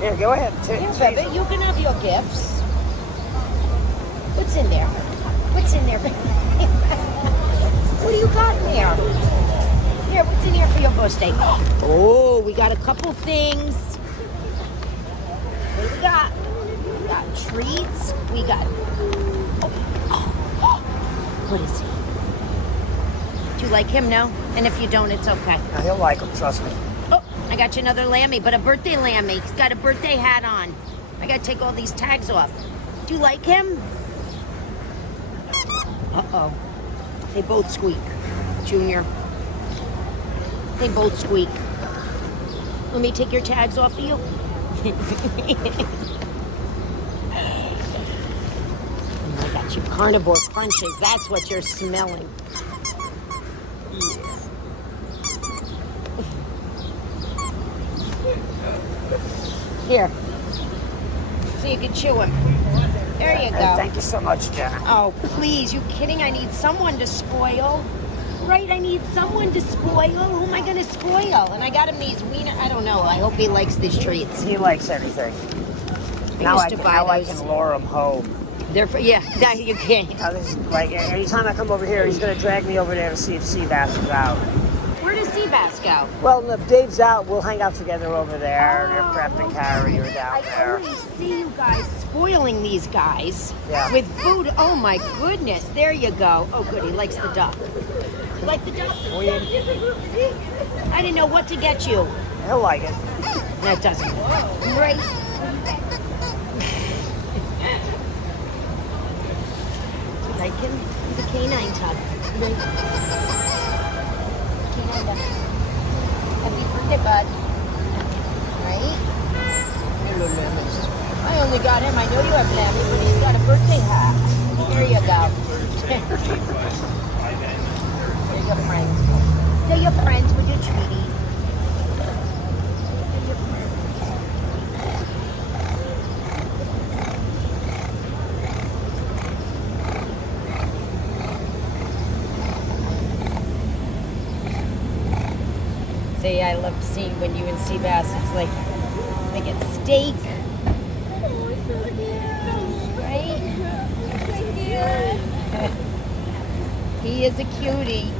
Here, go ahead. Here, baby, you can have your gifts. What's in there? What's in there? What do you got in there? Here, what's in here for your birthday? Oh, we got a couple things. What do we got? We got treats. We got... What is he? Do you like him? No? And if you don't, it's okay. Now, he'll like him, trust me. Oh, I got you another lammy, but a birthday lammy. He's got a birthday hat on. I gotta take all these tags off. Do you like him? Uh-oh. They both squeak, Junior. They both squeak. Let me take your tags off of you. I got you carnivore crunches. That's what you're smelling. Here. So you can chew him. There you go. Hey, thank you so much, Jenna. Oh, please. You kidding? I need someone to spoil. Right? I need someone to spoil. Who am I going to spoil? And I got him these wiener. I don't know. I hope he likes these treats. He likes anything. Now I can lure him home. Yeah, now you can't. Like, anytime I come over here, he's going to drag me over there to see if Seabass is out. Where does Seabass go? Well, if Dave's out, we'll hang out together over there. They're Prep and Carrie are down there. I always see you guys spoiling these guys with food. Oh, my goodness. There you go. Oh, good. He likes the duck. You like the duck? Oh, yeah. I didn't know what to get you. He'll like it. That doesn't. Right. Like him? He's a canine tug. Canine duck. Happy birthday, bud. Right? Hello, lemons. I only got him. I know you have lemons, but he's got a birthday hat. There you go. They're your friends. They're your friends with your treaties. See, I love seeing when you and Seabass, it's like they get steak. Right? He is a cutie.